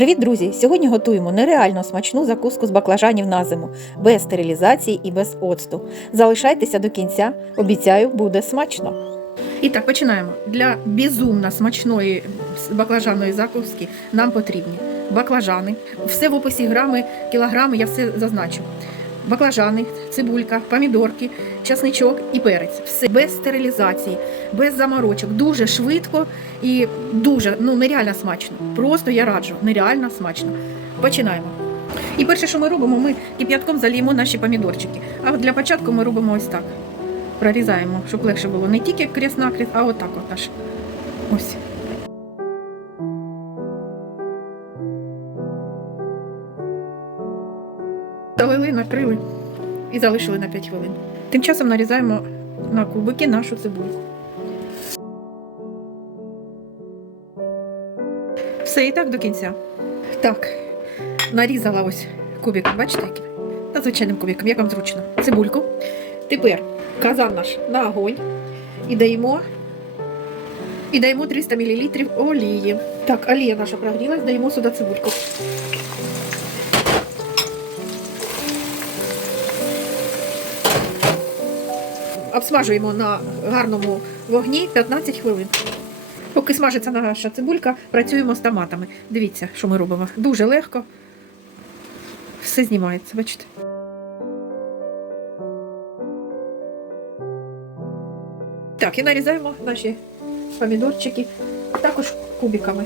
Привіт, друзі! Сьогодні готуємо нереально смачну закуску з баклажанів на зиму, без стерилізації і без оцту. Залишайтеся до кінця, обіцяю, буде смачно. І так, починаємо. Для безумно смачної баклажаної закуски нам потрібні баклажани. Все в описі грами, кілограми, я все зазначу. Баклажани, цибулька, помідорки, часничок і перець. Все без стерилізації, без заморочок. Дуже швидко і дуже ну нереально смачно. Просто я раджу, нереально смачно. Починаємо. І перше, що ми робимо, ми кип'ятком заліємо наші помідорчики. А для початку ми робимо ось так. Прорізаємо, щоб легше було не тільки крест-накрест, а отак от аж. Ось. Залили, накрили і залишили на 5 хвилин. Тим часом нарізаємо на кубики нашу цибульку. Все і так до кінця. Так, нарізала ось кубиком, бачите, яким? Та звичайним кубиком, як вам зручно. Цибульку. Тепер казан наш на огонь і даємо, і даємо 300 мл олії. Так, олія наша прогрілась, даємо сюди цибульку. Обсмажуємо на гарному вогні 15 хвилин. Поки смажиться наша цибулька, працюємо з томатами. Дивіться, що ми робимо. Дуже легко. Все знімається, бачите. Так, і нарізаємо наші помідорчики також кубиками.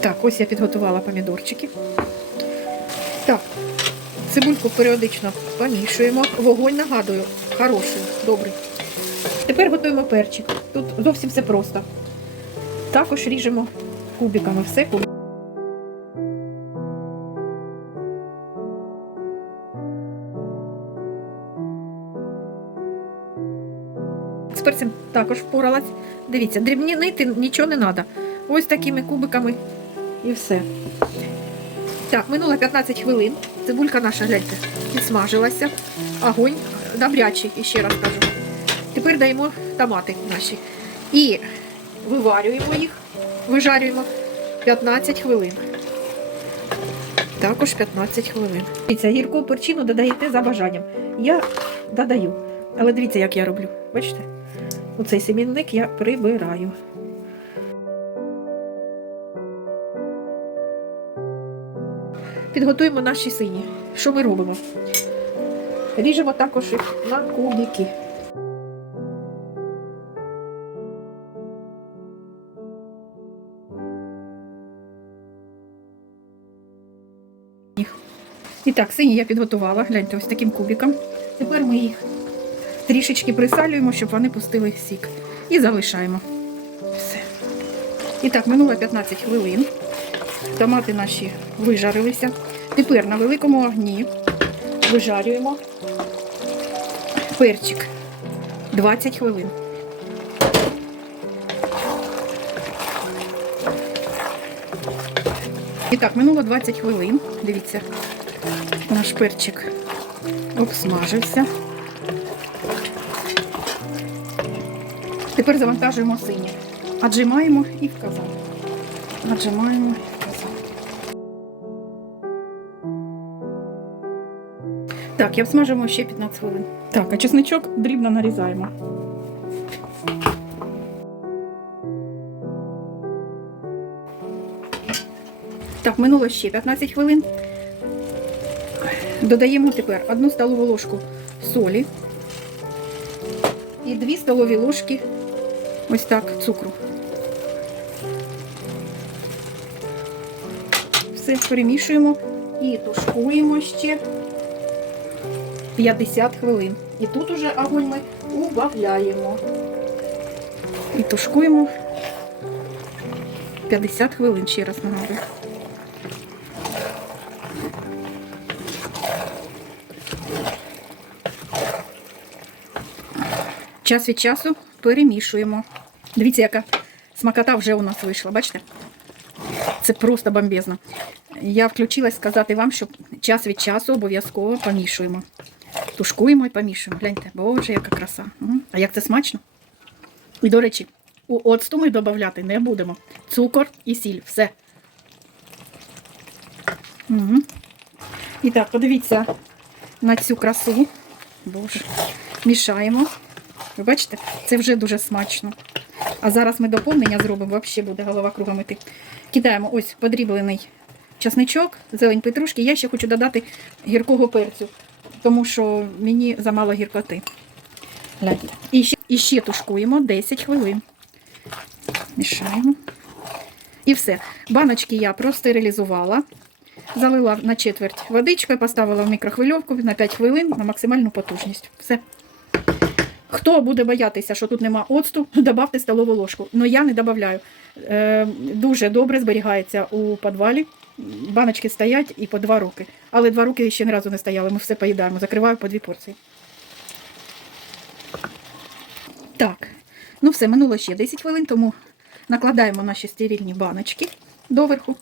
Так, ось я підготувала помідорчики. Цибульку періодично помішуємо. Вогонь нагадую, хороший, добрий. Тепер готуємо перчик. Тут зовсім все просто. Також ріжемо кубиками, все. З перцем також впоралась. Дивіться, дрібнінити нічого не треба. Ось такими кубиками і все. Так, минуло 15 хвилин. Цибулька наша, гляньте, підсмажилася. Огонь добрячий, ще раз кажу. Тепер даємо томати наші. І виварюємо їх, вижарюємо 15 хвилин. Також 15 хвилин. Дивіться, гірку перчину додаєте за бажанням. Я додаю. Але дивіться, як я роблю. Бачите? Оцей семінник я прибираю. Підготуємо наші сині. Що ми робимо? Ріжемо також їх на кубики. І так, сині я підготувала, гляньте, ось таким кубиком. Тепер ми їх трішечки присалюємо, щоб вони пустили сік. І залишаємо. Все. І так, минуло 15 хвилин. Томати наші вижарилися. Тепер на великому огні вижарюємо перчик 20 хвилин. І так, минуло 20 хвилин. Дивіться, наш перчик обсмажився. Тепер завантажуємо сині. Аджимаємо і в казан. Аджимаємо Так, я обсмажимо ще 15 хвилин. Так, а чесничок дрібно нарізаємо. Так, минуло ще 15 хвилин. Додаємо тепер 1 столову ложку солі і 2 столові ложки ось так цукру. Все перемішуємо і тушкуємо ще 50 хвилин. І тут уже огонь ми убавляємо. І тушкуємо 50 хвилин, ще раз нагадую. Час від часу перемішуємо. Дивіться, яка смакота вже у нас вийшла, бачите? Це просто бомбезно. Я включилась сказати вам, що час від часу обов'язково помішуємо. Тушкуємо і помішуємо. Гляньте, боже, яка краса. А як це смачно? І, до речі, У оцту ми додати не будемо. Цукор і сіль. Все. Угу. І так, подивіться на цю красу. Боже. Мішаємо. Ви бачите, це вже дуже смачно. А зараз ми доповнення зробимо, взагалі буде голова кругом іти. Кидаємо ось подріблений часничок, зелень петрушки. Я ще хочу додати гіркого перцю, тому що мені замало гіркоти. Гляньте. І ще, і ще тушкуємо 10 хвилин. Мішаємо. І все. Баночки я простерилізувала. Залила на четверть водичкою, поставила в мікрохвильовку на 5 хвилин на максимальну потужність. Все. Хто буде боятися, що тут нема оцту, додавте столову ложку. Ну я не додаю. Е, дуже добре зберігається у підвалі. Баночки стоять і по два роки. Але два роки ще ні разу не стояли. Ми все поїдаємо. Закриваю по дві порції. Так, ну все, минуло ще 10 хвилин, тому накладаємо наші стерильні баночки доверху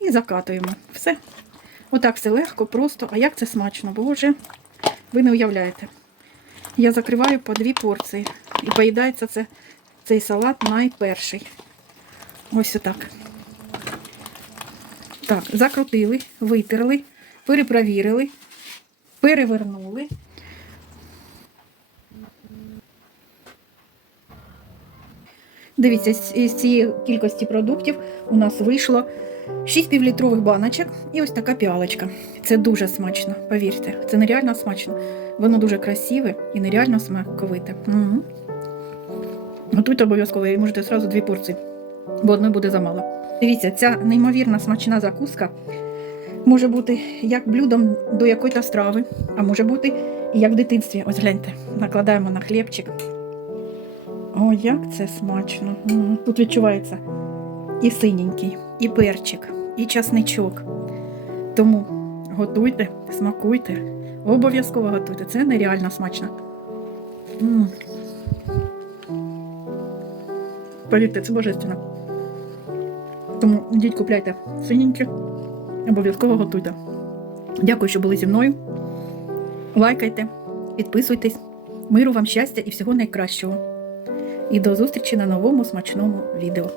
і закатуємо. Все. Отак все легко, просто. А як це смачно, боже, ви не уявляєте. Я закриваю по дві порції. І поїдається це, цей салат найперший. Ось отак. Так, закрутили, витерли, перепровірили, перевернули. Дивіться, з цієї кількості продуктів у нас вийшло 6 півлітрових баночок і ось така піалочка. Це дуже смачно, повірте, це нереально смачно. Воно дуже красиве і нереально смаковите. Угу. Готуйте обов'язково і можете одразу дві порції, бо одної буде замало. Дивіться, ця неймовірна смачна закуска може бути як блюдом до якоїсь страви, а може бути і як в дитинстві. Ось гляньте, накладаємо на хлібчик. О, як це смачно. Тут відчувається і синенький, і перчик, і часничок. Тому готуйте, смакуйте, обов'язково готуйте. Це нереально смачно. Повірте, це божественно. Йдіть купляйте синіньки, обов'язково готуйте. Дякую, що були зі мною. Лайкайте, підписуйтесь. Миру вам щастя і всього найкращого. І до зустрічі на новому смачному відео.